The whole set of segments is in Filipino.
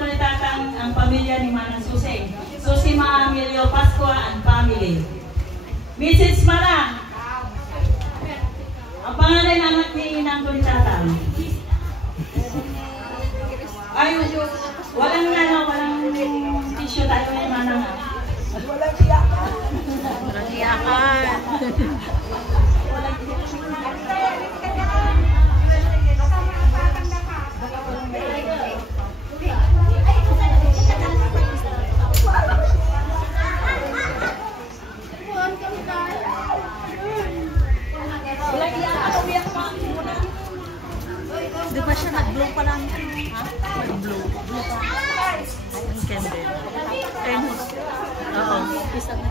ko ni Tatang ang pamilya ni Manang Suseng. Susi Maamilio Pascua and family. Mrs. Marang. Ang pangalan ng anak ni Inang ko ni Tatang. Ay, walang tissue tayo ni Manang. Walang iyakan. Walang iyakan. Di ba siya nag-blow pa lang? Ha? Nag-blow. Blow pa. Ay, ang candle. Ayun. Oo. Isa na.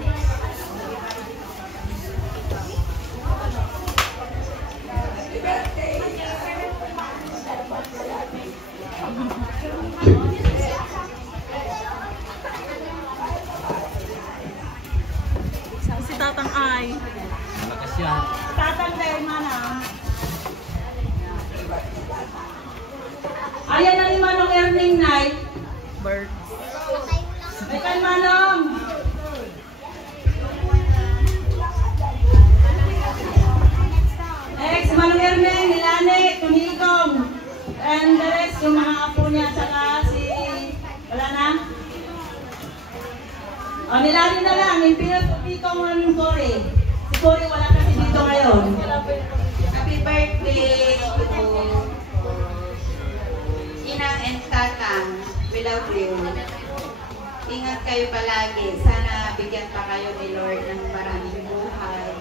Saan si Tatang Ay? Malakas yan. Tatang dahil Manang. Ayan na ni Manong Erning Night. Bird. May kan Manong. Next, Manong Erning, Nilane, Tumigong. And the rest, yung mga apo niya, saka si... Wala na? O, Nilane na lang. Yung pinapikong ng Cory. Si Cory wala kasi dito ngayon. Happy birthday to Inang and Tatang. We love you. Ingat kayo palagi. Sana bigyan pa kayo ni Lord ng maraming buhay.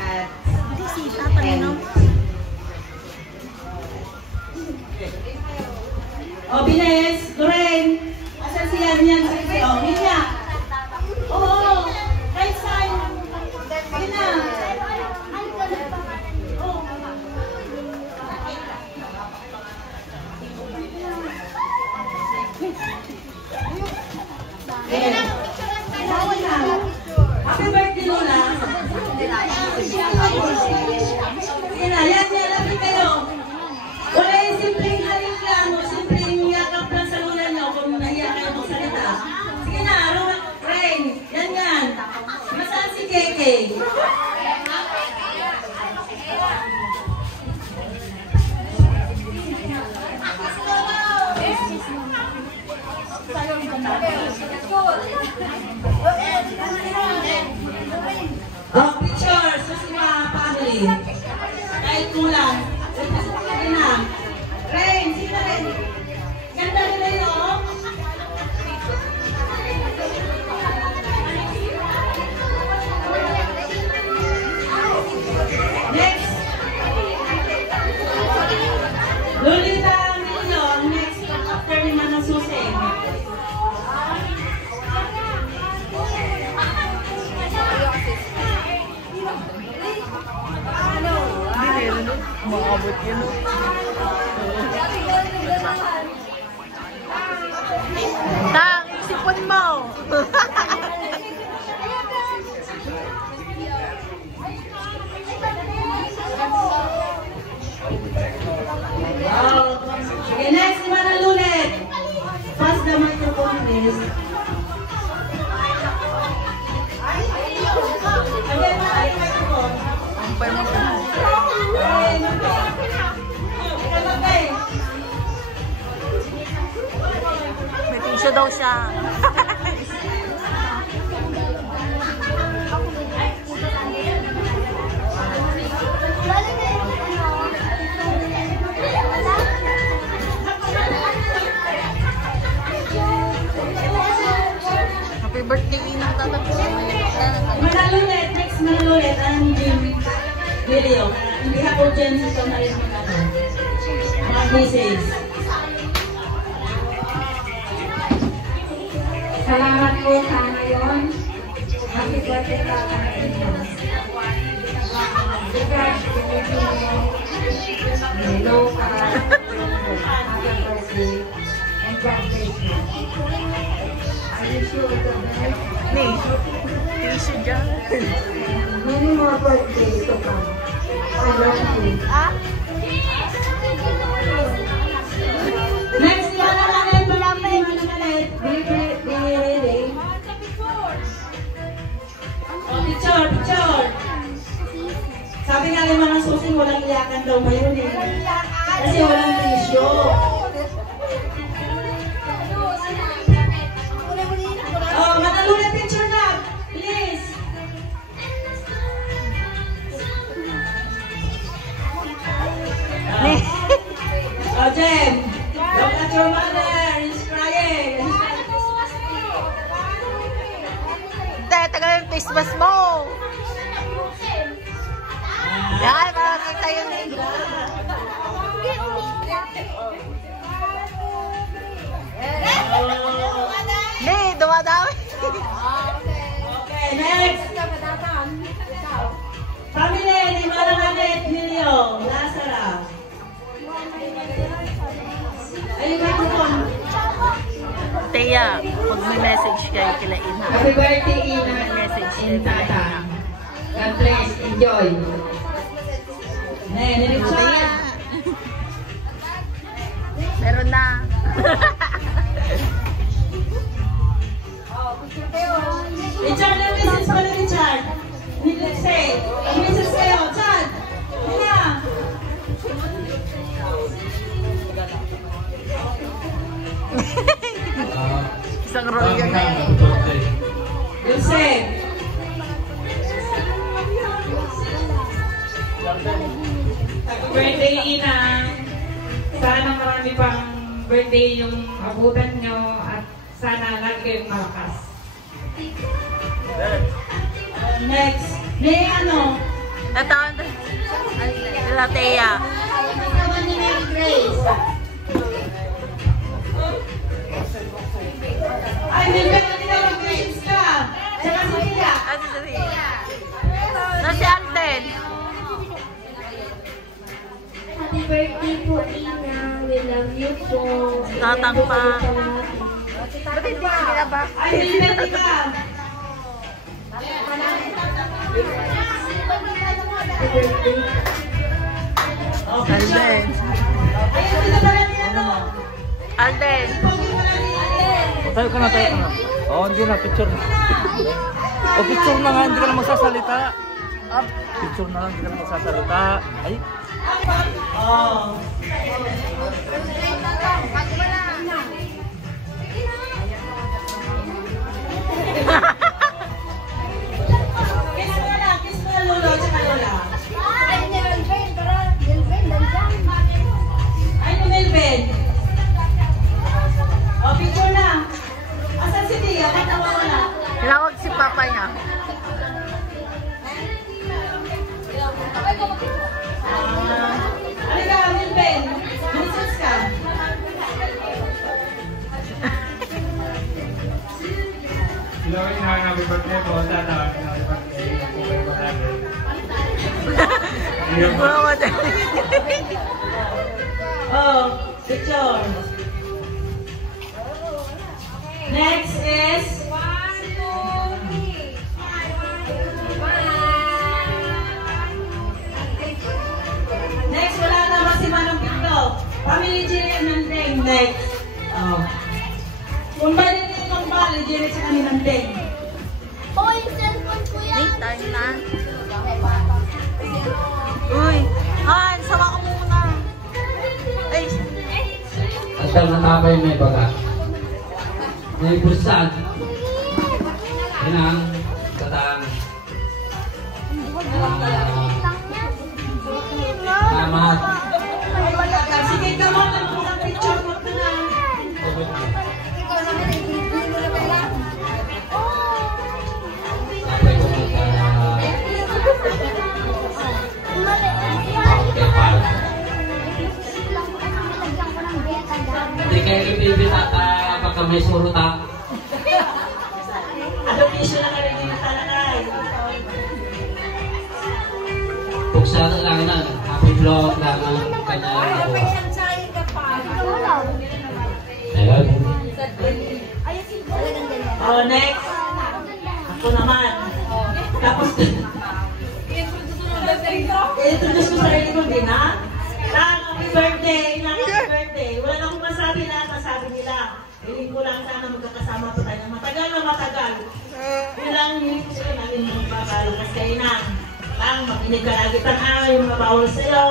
At Hindi si Tatang, no? O, Bines, Lorraine. Asan si Yan? O, Minya. Oo. Right side. Mina. Happy birthday, Lola. Sige na, yan, lapit kayo. Wala yung simpleng halik lang o simpleng yakap lang sa Lola nyo kung nahiya kayo magsalita. Sige na, Rain, yan. Masaan si Keke? Oh, picture sa sila family. Kahit kulang. Sige na. Rain, sige na Rain. Ganda nila yun, oh. Next. Lolita Million. Next, after ni Manang Suseng. Maabot yun. Tang, sipon mo! Okay, next, si Manang Lulet. Pass the microphone, please. Again, Manang yung microphone. Ampay mo po. May tissue daw siya. Happy birthday, Inang Tatang. Manalulit, next Manalulit ang video. Hindi ka po dyan sa narin mo na ito. Mga message. Salamat po sa ngayon. Happy birthday ka sa hello ka. Happy birthday. And God bless you. I wish you the best. Tissue dyan. Many more birthdays to come. I love you. Next, si Manang iyakan daw ngayon eh. Kasi walang presyo. Oh, manalo na picture na. Please. Oh, Jem. Look at your mother. He's crying. Tagal yung face mask mo. Yan, makakita yun eh. Hindi, dumadawi. Okay, next. Family ni Maranganet Emilio Lazara. Ayun ba ito? Teya, pag may message kayo kila Ina. Happy birthday, Ina. May message kayo And kila Tata. Ina. God bless. Enjoy. Nilipsan. Meron na. Richard, ang message mo na Richard. Nilipsan. Ang message kayo. Chad. Hina. Isang roll yun na eh. Nilipsan. Happy birthday, Ina. Sana marami pang birthday yung abutan nyo at sana lagi kayong malakas. Next. May ano? Ito, nila Teya. Ay, may ganda nila mag-grace ka. Tsaka si Tia. Ano si Teya? No, si Alden. Happy birthday po, Ina. We love you po. Tatang pa. Ba't hindi ka nila ba? Ay, may birthday ka. Happy birthday. Oh, picture. Alden. Ayun, sila pala ni ano. Alden. Pogi pala ni Alden. Tayo ka na, tayo ka na. Oo, hindi na, picture na. O, picture na nga, hindi ka na magsasalita. Ah, picture na lang, hindi ka na magsasalita. Ay, Oh. Kiss mo na, kiss mo na Lolo tsaka Lola. Ay, ni Melvin. Oh, picture na. Asan si Tia? Ba't nawawala? Tinawag si Papa niya. Ano ka, Melvin? Message ka. Hello, Ina. Happy birthday po. Sana happy birthday. Buhay mo natin. Wow, dali. Oh, picture. Next is next, wala naman si Manong Pito. Family Jerry Nandeng. Next. Oh. Kung ba din yung pang-bali, Jerry sa kanilang deng. Hoy, cellphone ko yan. Hey, time na. Uy, Han, sama ka muna. Ay, asal natapay may baga. May pusan. Inang, katang. Tamat. Sige, come on. Ang picture mo pa na. Tapay ko hindi kayo ibibit at baka may surutak. Ano piso na ka rin yung natalakay? Buksa na lang na. Happy vlog lang ang kanyang nakuha. Ayun. Oh, next. Ako naman. Tapos, i-introduce ko sarili ko din, ha? Happy birthday! Happy birthday! Wala na akong masabi, lahat masabi nila. Hiling ko lang sana magkakasama pa tayo. Matagal na matagal. Yun lang hiling ko sila namin magpapalakas kayo na. Makinig ka lagi tanang yung mabawal sa'yo.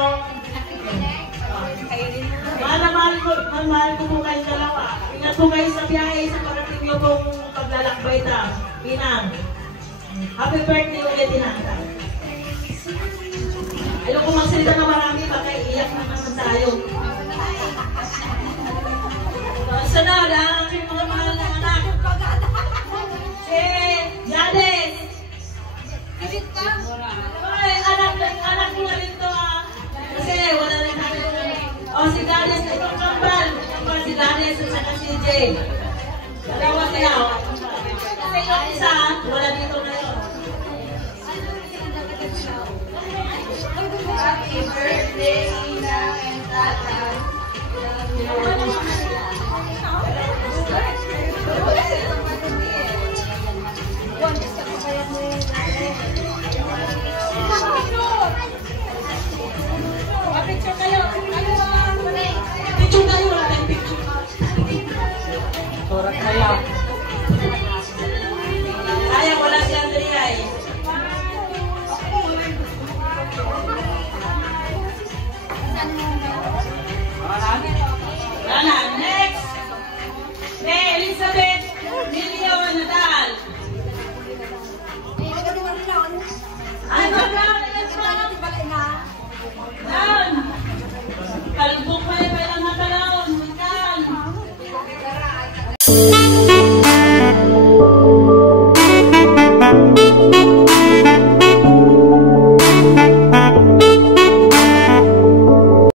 Mahal ko po kayong dalawa. Ingat po kayo sa biyahe sa parating niyo pong paglalakbay na. Pinang. Happy birthday ulit, Tinang. Ayoko magsalita na marami, baka iiyak na naman tayo. Sunod, ang aking mga mahal na anak. Si Janice. Ay, anak ko na rin to kasi wala rin natin. O, si Janice, itong kambal. Si Janice at saka si Jay. Dalawa sila. Kasi yung isa, wala dito ngayon. Happy birthday, Ina and Tata. Picture kayo. Picture kayo. Wala tayong picture. Surat kaya. Kaya wala si Andrea eh. Wala. Next. Elizabeth Million Nadal. Ay, wala.